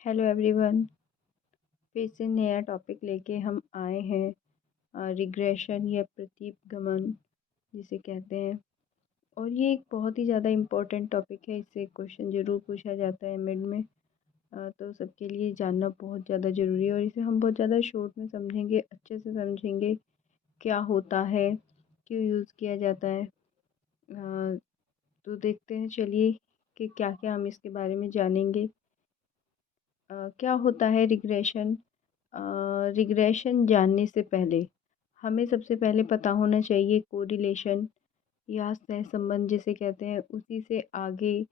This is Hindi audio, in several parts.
Hello everyone. फिर से नया टॉपिक लेके हम आए हैं, रिग्रेशन या प्रतीपगमन जिसे कहते हैं। और ये एक बहुत ही ज़्यादा इम्पोर्टेंट टॉपिक है। इससे क्वेश्चन ज़रूर पूछा जाता है मिड में। तो सबके लिए जानना बहुत ज़्यादा ज़रूरी है और इसे हम बहुत ज़्यादा शॉर्ट में समझेंगे, अच्छे से समझेंगे क्या होता है, क्यों यूज़ किया जाता है। तो देखते हैं, चलिए कि क्या क्या हम इसके बारे में जानेंगे। क्या होता है रिग्रेशन? रिग्रेशन जानने से पहले हमें सबसे पहले पता होना चाहिए कोरिलेशन या सहसंबंध जिसे कहते हैं, उसी से आगे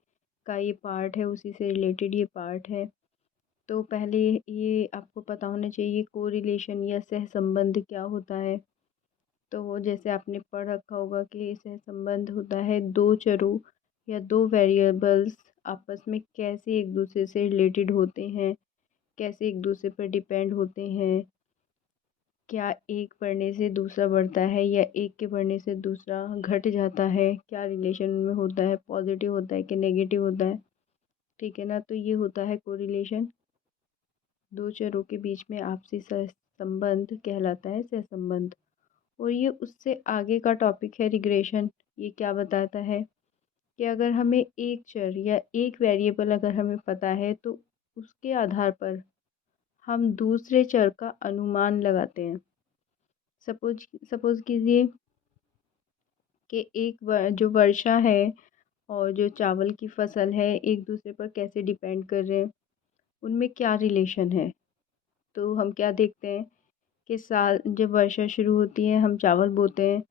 का ये पार्ट है, उसी से रिलेटेड ये पार्ट है। तो पहले ये आपको पता होना चाहिए कोरिलेशन या सहसंबंध क्या होता है। तो वो जैसे आपने पढ़ रखा होगा कि सहसंबंध होता है दो चरों या दो वेरिएबल्स आपस में कैसे एक दूसरे से रिलेटेड होते हैं, कैसे एक दूसरे पर डिपेंड होते हैं, क्या एक बढ़ने से दूसरा बढ़ता है या एक के बढ़ने से दूसरा घट जाता है, क्या रिलेशन में होता है, पॉजिटिव होता है कि नेगेटिव होता है। ठीक है ना। तो ये होता है कोरिलेशन, दो चरों के बीच में आपसी संबंध कहलाता है सहसंबंध। और ये उससे आगे का टॉपिक है रिग्रेशन। ये क्या बताता है कि अगर हमें एक चर या एक वेरिएबल अगर हमें पता है तो उसके आधार पर हम दूसरे चर का अनुमान लगाते हैं। सपोज सपोज कीजिए कि जो वर्षा है और जो चावल की फसल है एक दूसरे पर कैसे डिपेंड कर रहे हैं, उनमें क्या रिलेशन है। तो हम क्या देखते हैं कि साल जब वर्षा शुरू होती है हम चावल बोते हैं,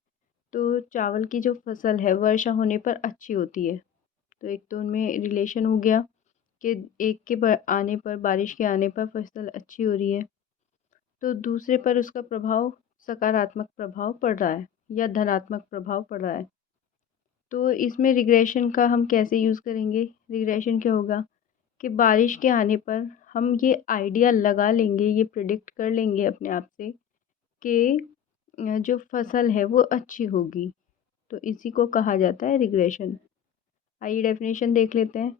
तो चावल की जो फसल है वर्षा होने पर अच्छी होती है। तो एक तो उनमें रिलेशन हो गया कि एक के आने पर, बारिश के आने पर फसल अच्छी हो रही है। तो दूसरे पर उसका प्रभाव, सकारात्मक प्रभाव पड़ रहा है या धनात्मक प्रभाव पड़ रहा है। तो इसमें रिग्रेशन का हम कैसे यूज़ करेंगे? रिग्रेशन क्या होगा कि बारिश के आने पर हम ये आइडिया लगा लेंगे, ये प्रिडिक्ट कर लेंगे अपने आप से कि जो फसल है वो अच्छी होगी। तो इसी को कहा जाता है रिग्रेशन। आइए डेफिनेशन देख लेते हैं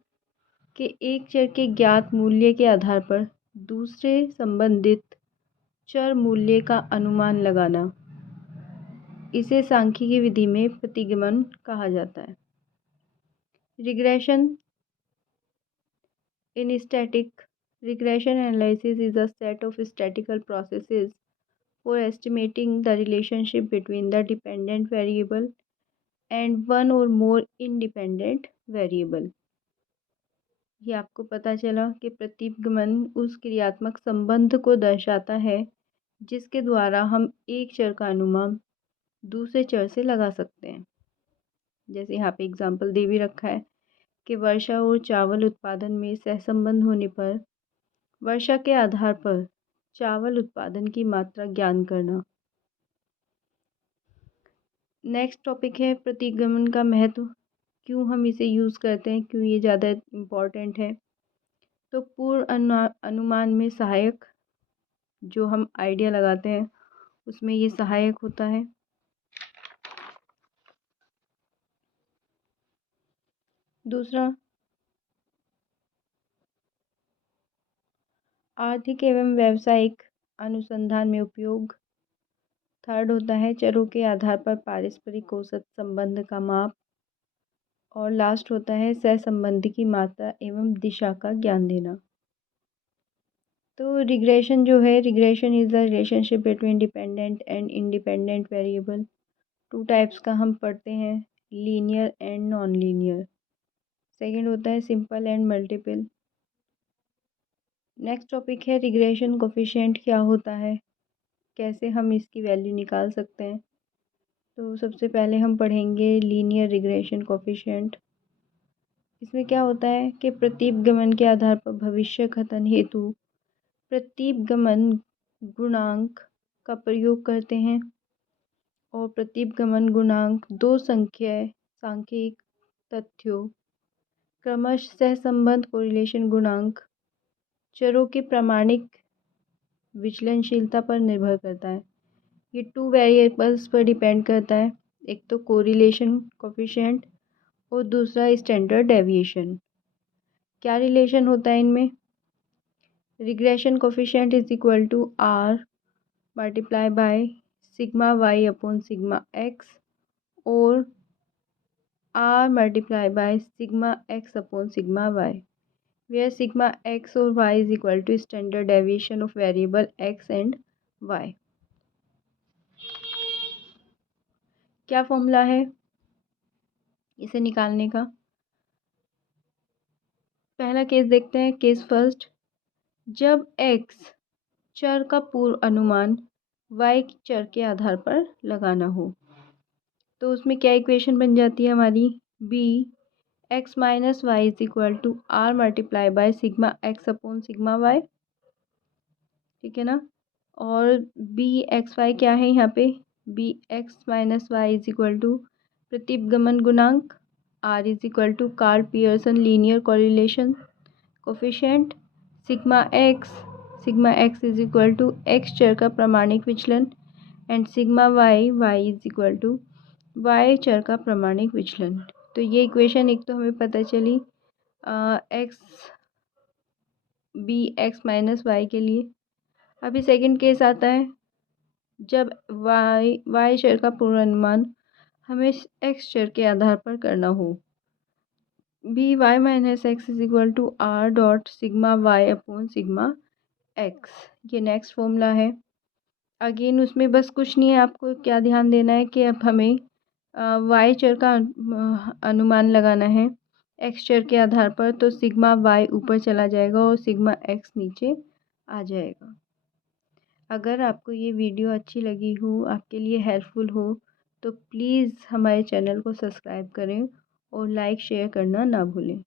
कि एक चर के ज्ञात मूल्य के आधार पर दूसरे संबंधित चर मूल्य का अनुमान लगाना, इसे सांख्यिकी विधि में प्रतिगमन कहा जाता है। Regression in static regression analysis is a set of statistical processes for estimating the relationship between the dependent variable and one or more independent variable। ये आपको पता चला कि प्रतिगमन उस क्रियात्मक संबंध को दर्शाता है जिसके द्वारा हम एक चर का अनुमान दूसरे चर से लगा सकते हैं। जैसे यहाँ पे एग्जाम्पल दे भी रखा है कि वर्षा और चावल उत्पादन में सहसंबंध होने पर वर्षा के आधार पर चावल उत्पादन की मात्रा ज्ञान करना। नेक्स्ट टॉपिक है प्रतिगमन का महत्व, क्यों हम इसे यूज़ करते हैं, क्यों ये ज़्यादा इम्पोर्टेंट है। तो पूर्व अनुमान में सहायक, जो हम आइडिया लगाते हैं उसमें ये सहायक होता है। दूसरा, आर्थिक एवं व्यावसायिक अनुसंधान में उपयोग। थर्ड होता है चरों के आधार पर पारस्परिक औसत संबंध का माप। और लास्ट होता है सहसंबंध की मात्रा एवं दिशा का ज्ञान देना। तो रिग्रेशन जो है, regression is the relationship between dependent and independent variable. Two types का हम पढ़ते हैं, linear and non linear. Second होता है simple and multiple. Next topic है रिग्रेशन कोफिशिएंट क्या होता है, कैसे हम इसकी वैल्यू निकाल सकते हैं। तो सबसे पहले हम पढ़ेंगे लीनियर रिग्रेशन कोफिशिएंट। इसमें क्या होता है कि प्रतीपगमन के आधार पर भविष्य कथन हेतु प्रतीपगमन गुणांक का प्रयोग करते हैं। और प्रतीपगमन गुणांक दो सांख्यिक तथ्यों क्रमशः सहसंबंध कोरिलेशन गुणांक चरों की प्रामाणिक विचलनशीलता पर निर्भर करता है। ये टू वेरिएबल्स पर डिपेंड करता है, एक तो कोरिलेशन कोफिशिएंट और दूसरा स्टैंडर्ड डेविएशन। क्या रिलेशन होता है इनमें? Regression coefficient is equal to are multiply by sigma Y upon sigma x और r multiply by sigma x upon sigma y, where sigma x और y is equal to standard deviation of variable x and y। क्या फॉर्मूला है इसे निकालने का? पहला केस देखते हैं, केस फर्स्ट। जब x चर का पूर्व अनुमान y चर के आधार पर लगाना हो, तो उसमें क्या इक्वेशन बन जाती है हमारी? b x minus Y is equal to are multiply by sigma x upon sigma Y, ठीक है ना। और बी एक्स वाई क्या है यहाँ पे? B X minus Y is equal to प्रतिगमन गुणांक, R is equal to Karl Pearson linear correlation coefficient, sigma X is equal to X चर का प्रामाणिक विचलन and sigma Y is equal to Y चर का प्रामाणिक विचलन। तो ये इक्वेशन एक तो हमें पता चली X B X minus Y के लिए। अभी सेकंड केस आता है, जब वाई चर का पूर्वानुमान हमें एक्स चर के आधार पर करना हो, B Y minus X is equal to R dot sigma Y upon sigma X, ये नेक्स्ट फॉर्मूला है। अगेन उसमें बस कुछ नहीं है, आपको क्या ध्यान देना है कि अब हमें वाई चर का अनुमान लगाना है एक्स चर के आधार पर, तो सिग्मा वाई ऊपर चला जाएगा और सिग्मा एक्स नीचे आ जाएगा। अगर आपको ये वीडियो अच्छी लगी हो, आपके लिए हेल्पफुल हो, तो प्लीज़ हमारे चैनल को सब्सक्राइब करें और लाइक शेयर करना ना भूलें।